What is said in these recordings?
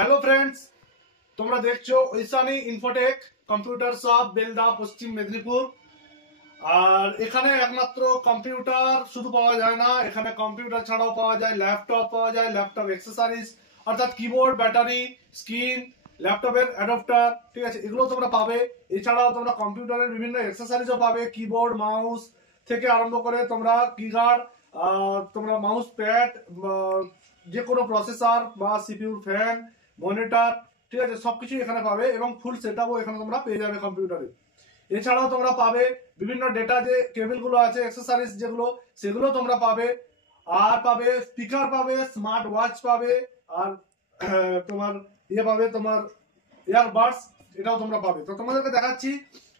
Hello friends, তোমরা দেখছো Aishani Infotech computer shop, Belda, পশ্চিম মেদিনীপুর। আর এখানে একমাত্র কম্পিউটার শুধু পাওয়া যায় না, এখানে কম্পিউটার ছাড়াও পাওয়া যায় ল্যাপটপ, পাওয়া যায় ল্যাপটপ অ্যাক্সেসরিজ, অর্থাৎ কিবোর্ড, ব্যাটারি, স্ক্রিন, ল্যাপটপের অ্যাডাপ্টার, ঠিক আছে, এগুলো তোমরা পাবে। এছাড়াও তোমরা কম্পিউটারের বিভিন্ন অ্যাক্সেসরিজও পাবে, কিবোর্ড, মাউস থেকে আরম্ভ করে তোমরা কিগার্ড, তোমরা মাউস প্যাড, যে কোনো প্রসেসর বা সিপিইউ, ফ্যান, মনিটর, ঠিক আছে, সবকিছু এখানে পাবে এবং ফুল সেটআপও এখানে তোমরা পেয়ে যাবে কম্পিউটারে। এছাড়াও তোমরা পাবে বিভিন্ন ডেটা যে কেবল গুলো আছে, অ্যাক্সেসরিজ যেগুলো, সেগুলো তোমরা পাবে। আর পাবে স্পিকার পাবে, স্মার্ট ওয়াচ পাবে, আর তোমার পাবে তোমার ইয়ারবাডস, এটাও তোমরা পাবে। তো তোমাদেরকে দেখাচ্ছি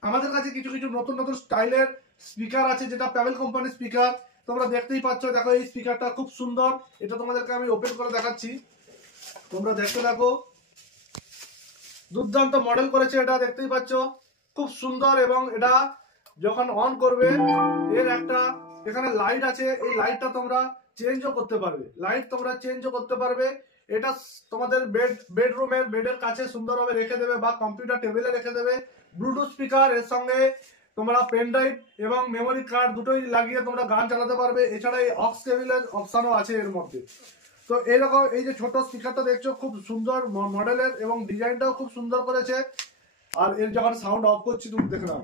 আমাদের কাছে কিছু কিছু নতুন নতুন স্টাইলের স্পিকার আছে, যেটা প্যাভেল কোম্পানির স্পিকার। তোমরা দেখতেই পাচ্ছ, দেখো এই স্পিকারটা খুব সুন্দর। এটা তোমাদেরকে আমি ওপেন করে দেখাচ্ছি, তোমরা দেখতে থাকো। দুর্দান্ত মডেল করেছে এটা, দেখতেই পাচ্ছ, খুব সুন্দর। এবং এটা যখন অন করবে, এর একটা এখানে লাইট আছে, এই লাইটটা তোমরা চেঞ্জও করতে পারবে, এটা তোমাদের বেডরুমের বেডের কাছে সুন্দরভাবে রেখে দেবে বা কম্পিউটার টেবিলে রেখে দেবে। ব্লুটুথ স্পিকার, এর সঙ্গে তোমরা পেন ড্রাইভ এবং মেমোরি কার্ড দুটোই লাগিয়ে তোমরা গান চালাতে পারবে। এছাড়া এই অক্স কেবলের অপশনও আছে এর মধ্যে। তো এইরকম এই যে ছোট স্পিকারটা দেখছো, খুব সুন্দর মডেলের এবং ডিজাইনটাও খুব সুন্দর করেছে। আর এর যখন সাউন্ড অফ করছি তুমি দেখে নাও,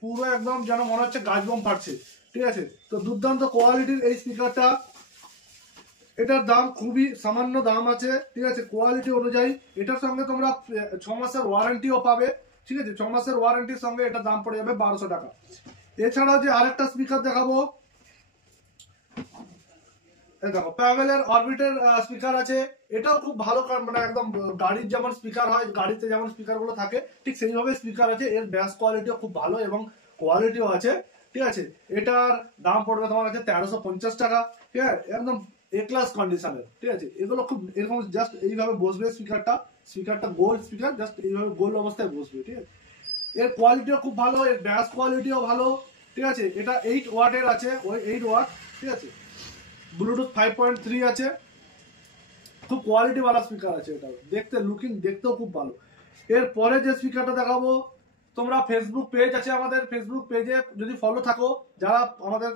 পুরো একদম যেন মনে হচ্ছে গাছ বোম ফাটছে, ঠিক আছে। তো দুর্দান্ত কোয়ালিটির এই স্পিকারটা, এটার দাম খুবই সামান্য দাম আছে, ঠিক আছে, কোয়ালিটি অনুযায়ী। এটার সঙ্গে তোমরা 6 মাসের ওয়ারেন্টিও পাবে, ঠিক আছে। 6 মাসের ওয়ারেন্টির সঙ্গে এটার দাম পড়ে যাবে 1200 টাকা। এছাড়াও যে আরেকটা স্পিকার দেখাবো, দেখো প্যাভেলের অরবিটের স্পিকার আছে। এটাও খুব ভালো, মানে একদম গাড়ির যেমন স্পিকার হয়, গাড়িতে যেমন স্পিকার গুলো থাকে, ঠিক সেইভাবে স্পিকার আছে। এর ব্যাস কোয়ালিটিও খুব ভালো এবং কোয়ালিটিও আছে, ঠিক আছে। এটার দাম পড়বে তোমার কাছে 1350 টাকা, ঠিক আছে, একদম এ ক্লাস কন্ডিশনের, ঠিক আছে। এগুলো খুব এরকম জাস্ট এইভাবে বসবে, স্পিকারটা গোল স্পিকার, জাস্ট এইভাবে গোল অবস্থায় বসবে, ঠিক আছে। এর কোয়ালিটিও খুব ভালো, এর ব্যাস কোয়ালিটিও ভালো, ঠিক আছে। এটা 8 ওয়াটের আছে, ওই 8 ওয়াট, ঠিক আছে। ব্লুটুথ 5.3 আছে, খুব কোয়ালিটি वाला স্পিকার আছে। এটা দেখতে দেখতেও খুব ভালো। এরপরে যে স্পিকারটা দেখাবো, তোমরা ফেসবুক পেজ আছে আমাদের, ফেসবুক পেজে যদি ফলো থাকো, যারা আমাদের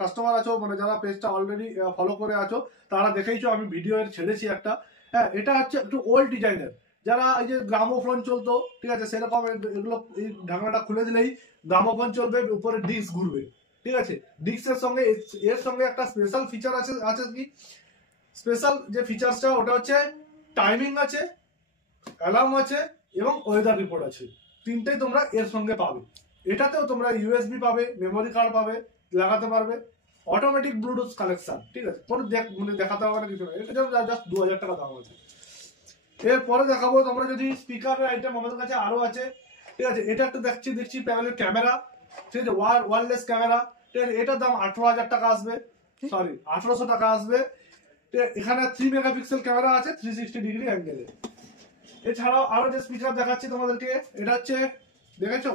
কাস্টমার আছো, মানে যারা পেজটা অলরেডি ফলো করে আছো, তারা দেখেইছো, আমি ভিডিও এর ছেড়েছি একটা। হ্যাঁ, এটা হচ্ছে একটু ওল্ড ডিজাইনের, যারা এই যে গ্রামোফোন চলতো, ঠিক আছে, সেরকম এগুলো এই ঢাকনাটা খুলে দিলেই গ্রামোফোন চলবে, উপরে ডিস্ক ঘুরবে, ঠিক আছে। ডিস্কের সঙ্গে এর সঙ্গে একটা স্পেশাল ফিচার আছে কি, স্পেশাল যে ফিচারসটা ওটা হচ্ছে টাইমিং আছে, অ্যালার্ম আছে এবং ওয়েদার রিপোর্ট আছে। তিনটেই তোমরা এর সঙ্গে পাবে। এটাতেও তোমরা ইউএসবি পাবে, মেমোরি কার্ড পাবে, লাগাতে পারবে, অটোমেটিক ব্লুটুথ কানেকশন, ঠিক আছে। কোনো মানে দেখাতে হবে না কিছু না, এটা জাস্ট 2000 টাকা দাম আছে। এরপরে দেখাবো তোমরা যদি স্পিকারের আইটেম আমাদের কাছে আরো আছে, ঠিক আছে। এটা একটু দেখছি প্যানেলের ক্যামেরা, ঠিক আছে, ওয়্যারলেস ক্যামেরা, ঠিক আছে। এটার দাম 18,000 টাকা আসবে, সরি 1800 টাকা আসবে। এখানে 3 মেগাপিক্সেল ক্যামেরা আছে, 360 ডিগ্রি অ্যাঙ্গেলে। এছাড়াও আরো যে স্পিকার দেখাচ্ছি তোমাদেরকে, এটা হচ্ছে দেখেছো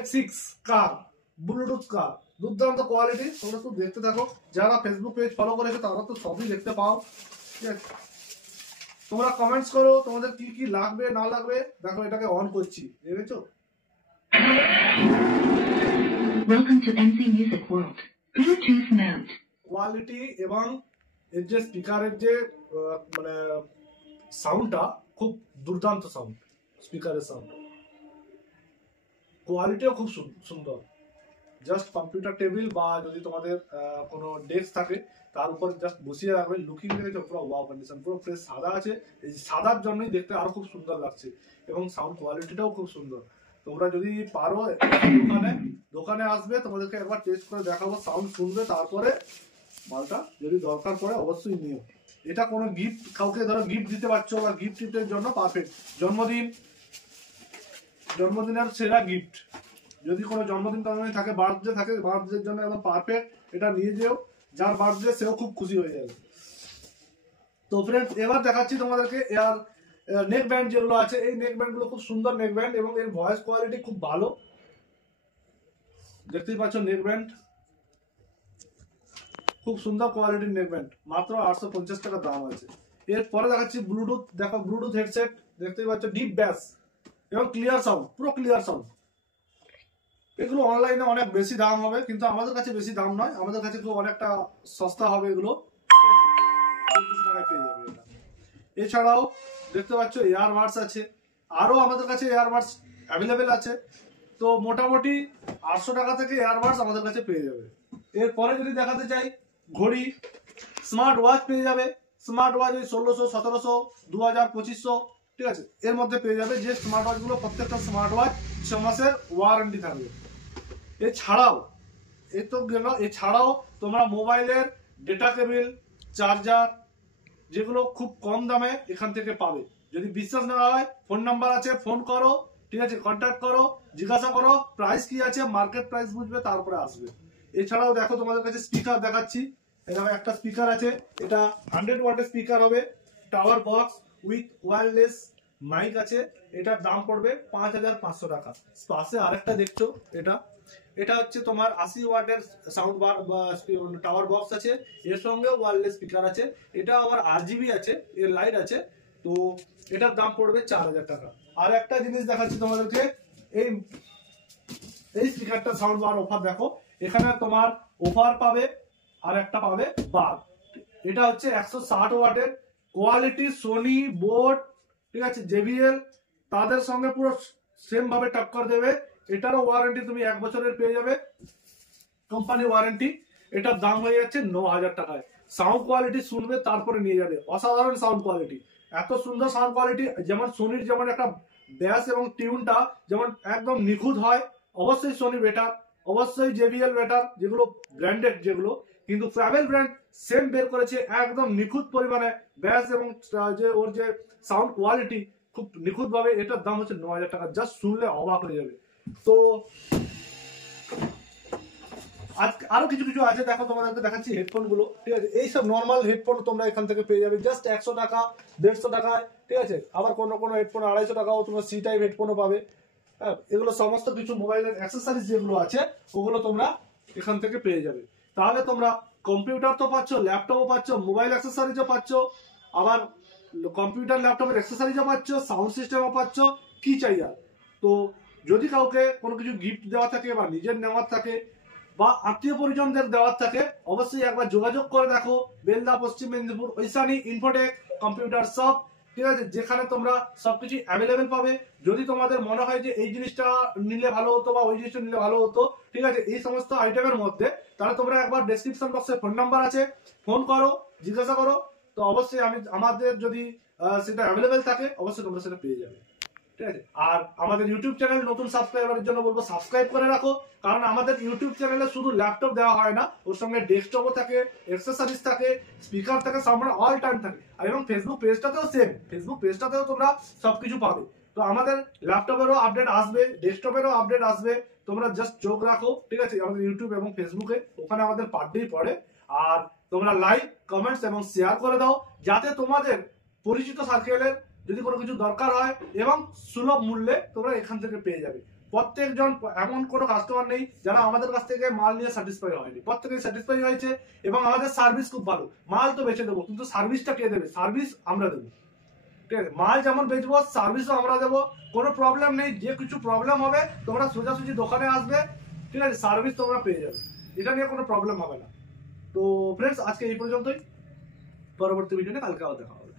F6 কার, ব্লুটুথ কার, দুর্দান্ত কোয়ালিটি। তোমরা তো দেখতে থাকো, যারা ফেসবুক পেজ ফলো করেছো তারা তো সবই দেখতে পাও, ঠিক আছে। তোমরা কমেন্টস করো তোমাদের কি কি লাগবে না লাগবে। দেখো এটাকে অন করছি, দেখেছো, Welcome to MC Music World. Bluetooth mode. Quality এবং এর যে স্পিকারের যে মানে সাউন্ডটা, খুব দুর্দান্ত সাউন্ড, স্পিকারের সাউন্ড কোয়ালিটিও খুব সুন্দর। জাস্ট কম্পিউটার টেবিল বা যদি তোমাদের কোনো ডেস্ক থাকে, তার উপর জাস্ট বসিয়ে রাখবে, লুকিং দেখেছো পুরো ওয়াও কন্ডিশন, পুরো ফ্রেশ সাদা আছে। এই সাদার জন্যই দেখতে আরো খুব সুন্দর লাগছে এবং সাউন্ড কোয়ালিটিটাও খুব সুন্দর। তোমরা যদি পারো দোকানে আসবে, তোমাদেরকে একবার টেস্ট করে দেখাবো, সাউন্ড শুনবে, তারপরে মালটা যদি দরকার পড়ে অবশ্যই নিও। এটা কোনো গিফট, কাউকে ধরো গিফট দিতে পারছো বা গিফটের জন্য পারফেক্ট। জন্মদিনের সেরা গিফট, যদি কোনো জন্মদিন থাকে, বার্থডে থাকে, বার্থডের জন্য একদম পারফেক্ট। এটা নিয়ে যেও, যার বার্থডে সেও খুব খুশি হয়ে যাবে। তো ফ্রেন্ডস, এবার দেখাচ্ছি তোমাদেরকে এর নেক ব্যান্ড যেগুলো আছে। এই নেক ব্যান্ড গুলো খুব সুন্দর নেক ব্যান্ড এবং এর ভয়েস কোয়ালিটি খুব ভালো, দেখতেই পাচ্ছ। নেক ব্যান্ড খুব সুন্দর কোয়ালিটির নেক ব্যান্ড, মাত্র 850 টাকা দাম আছে। এরপরে দেখাচ্ছি ব্লুটুথ। দেখো ব্লুটুথ হেডসেট দেখতেই পাচ্ছ, ডিপ ব্যাস এবং ক্লিয়ার সাউন্ড, পুরো ক্লিয়ার সাউন্ড। এগুলো অনলাইনে অনেক বেশি দাম হবে, কিন্তু আমাদের কাছে বেশি দাম নয়, আমাদের কাছে অনেকটা সস্তা হবে এগুলো, ঠিক আছে? 1400 টাকায় পেয়ে যাবে এটা। এছাড়াও দেখতে পাচ্ছ এয়ারবাডস আছে, আরো আমাদের কাছে এয়ারবাডস অ্যাভেলেবেল আছে। তো মোটামুটি 800 টাকা থেকে এয়ারবাডস আমাদের কাছে পেয়ে যাবে। এরপরে যদি দেখাতে চাই ঘড়ি, স্মার্ট ওয়াচ পেয়ে যাবে। স্মার্ট ওয়াচ ওই 1600, 1700, 2000, 2500, ঠিক আছে, এর মধ্যে পেয়ে যাবে। যে স্মার্ট ওয়াচ গুলো, প্রত্যেকটা স্মার্ট ওয়াচ 6 মাসের ওয়ারেন্টি থাকবে। এছাড়াও এছাড়াও তোমরা মোবাইলের ডেটা কেবল, চার্জার, যেগুলো খুব কম দামে এখান থেকে পাবে। যদি বিশ্বাস না হয়, ফোন নাম্বার আছে, ফোন করো, ঠিক আছে, কন্ট্যাক্ট করো, জিজ্ঞাসা করো প্রাইস কি আছে, মার্কেট প্রাইস বুঝবে, তারপরে আসবে। এছাড়াও দেখো তোমাদের কাছে স্পিকার দেখাচ্ছি। এরকম একটা স্পিকার আছে, এটা 100 ওয়াটের স্পিকার হবে, tower box with wireless mic আছে। এটার দাম পড়বে 5500 টাকা। পাশে আরেকটা দেখছো, এটা হচ্ছে তোমার 80 ওয়াটের সাউন্ড বার বা টাওয়ার বক্স আছে, এর সঙ্গে ওয়্যারলেস স্পিকার আছে। এটা আবার RGB আছে, এর লাইট আছে। তো এটার দাম পড়বে 4000 টাকা। আর একটা জিনিস দেখাচ্ছি তোমাদেরকে, এই স্পিকারটা সাউন্ড বার অফার দেখো, এখানে তোমার অফার পাবে আর একটা পাবে বার। এটা হচ্ছে 160 ওয়াটের কোয়ালিটি, সোনি, বোট, ঠিক আছে, JBL, তাদের সঙ্গে পুরো সেম ভাবে টক্কর দেবে। এটারও ওয়ারেন্টি তুমি 1 বছরের পেয়ে যাবে, কোম্পানি ওয়ারেন্টি। এটার দাম হয়ে যাচ্ছে 9000 টাকায়। সাউন্ড কোয়ালিটি শুনবে, তারপরে নিয়ে যাবে। অসাধারণ সাউন্ড কোয়ালিটি, এত সুন্দর সাউন্ড কোয়ালিটি। যেমন সোনির যেমন একটা ব্যাস এবং টিউনটা যেমন একদম নিখুঁত হয়, অবশ্যই সোনি বেটার, অবশ্যই JBL বেটার, যেগুলো ব্র্যান্ডেড যেগুলো। কিন্তু ট্রাভেল ব্র্যান্ড সেম বের করেছে, একদম নিখুঁত পরিমাণে ব্যাস এবং যে ওর যে সাউন্ড কোয়ালিটি খুব নিখুঁত ভাবে। এটার দাম হচ্ছে 9000 টাকা। জাস্ট শুনলে অবাক হয়ে যাবে। তো আরো কিছু কিছু আছে, দেখো তোমাদেরকে দেখাচ্ছি হেডফোন গুলো, ঠিক আছে। এইসব নর্মাল হেডফোন তোমরা এখান থেকে পেয়ে যাবে জাস্ট 100 টাকা, 150 টাকায়, ঠিক আছে। আবার কোনো কোনো হেডফোন 250 টাকাও তোমরা সি টাইপ হেডফোনও পাবে। হ্যাঁ, এগুলো সমস্ত কিছু মোবাইলের অ্যাক্সেসরিজ যেগুলো আছে, ওগুলো তোমরা এখান থেকে পেয়ে যাবে। তাহলে তোমরা কম্পিউটার তো পাচ্ছ, ল্যাপটপও পাচ্ছ, মোবাইল অ্যাক্সেসরিজও পাচ্ছ, আবার কম্পিউটার ল্যাপটপের অ্যাক্সেসরিজও পাচ্ছ, সাউন্ড সিস্টেমও পাচ্ছ। কি চাই আর? তো যদি কাউকে কোনো কিছু গিফট দেওয়া থাকে বা নিজের নেওয়ার থাকে বা আত্মীয় পরিজনদের দেওয়ার থাকে, অবশ্যই একবার যোগাযোগ করে দেখো। বেলদা, পশ্চিম Medinipur, Aishani Infotech computer shop, ঠিক আছে, যেখানে তোমরা সবকিছু অ্যাভেলেবেল পাবে। যদি তোমাদের মনে হয় যে এই জিনিসটা নিলে ভালো হতো বা ওই জিনিসটা নিলে ভালো হতো, ঠিক আছে, এই সমস্ত আইটেমের মধ্যে, তাহলে তোমরা একবার ডেসক্রিপশন বক্সে ফোন নাম্বার আছে, ফোন করো, জিজ্ঞাসা করো। তো অবশ্যই আমাদের যদি সেটা অ্যাভেলেবেল থাকে, অবশ্যই তোমরা সেটা পেয়ে যাবে, ঠিক আছে। আর আমাদের ইউটিউব চ্যানেল নতুন সাবস্ক্রাইবারের জন্য বলবো সাবস্ক্রাইব করে রাখো, কারণ আমাদের ইউটিউব চ্যানেলে শুধু ল্যাপটপ দেওয়া হয় না, ওর সঙ্গে ডেস্কটপও থাকে, অ্যাক্সেসরিজ থাকে, স্পিকার থাকে, সাউন্ড অল টাইম থাকে। আর এবং ফেসবুক পেজটাতেও সেম, ফেসবুক পেজটাতেও তোমরা সবকিছু পাবে। তো আমাদের ল্যাপটপেরও আপডেট আসবে, ডেস্কটপেরও আপডেট আসবে, তোমরা জাস্ট চোখ রাখো, ঠিক আছে, আমাদের ইউটিউব এবং ফেসবুকে। ওখানে আমাদের পার ডে পড়ে। আর তোমরা লাইক, কমেন্টস এবং শেয়ার করে দাও, যাতে তোমাদের পরিচিত সার্কেলের যদি কোনো কিছু দরকার হয় এবং সুলভ মূল্যে তোমরা এখান থেকে পেয়ে যাবে। প্রত্যেকজন, এমন কোনো কাস্টমার নেই যারা আমাদের কাছ থেকে মাল নিয়ে স্যাটিসফাই হয়নি, প্রত্যেকে স্যাটিসফাই হয়েছে। এবং আমাদের সার্ভিস খুব ভালো। মাল তো বেচে দেবো, কিন্তু সার্ভিসটা কে দেবে? সার্ভিস আমরা দেবো, ঠিক আছে। মাল যেমন বেচবো, সার্ভিসও আমরা দেবো, কোনো প্রবলেম নেই। যে কিছু প্রবলেম হবে তোমরা সোজাসুজি দোকানে আসবে, ঠিক আছে, সার্ভিস তোমরা পেয়ে যাবে, এটা নিয়ে কোনো প্রবলেম হবে না। তো ফ্রেন্ডস, আজকে এই পর্যন্তই। পরবর্তী ভিডিওতে কালকে আবার দেখা হবে।